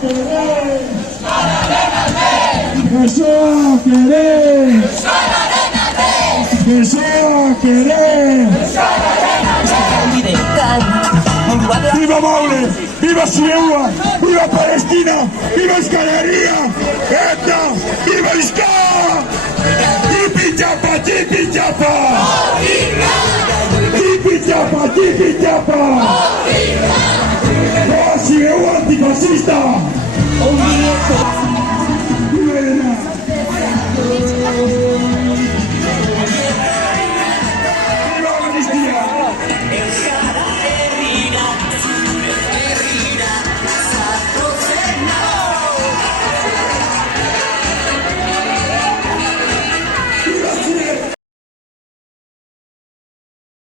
querer! Eso querer! Eso querer! ¡Viva Maule! ¡Viva Siegua! ¡Viva Palestina! ¡Viva Euskal Herria! ¡Eta! ¡Viva Euskal! ¡Tipi chapa! ¡Tipi chapa! ¡Tipi chapa! ¡Tipi chapa! ¡Oh, Siegua antifascista!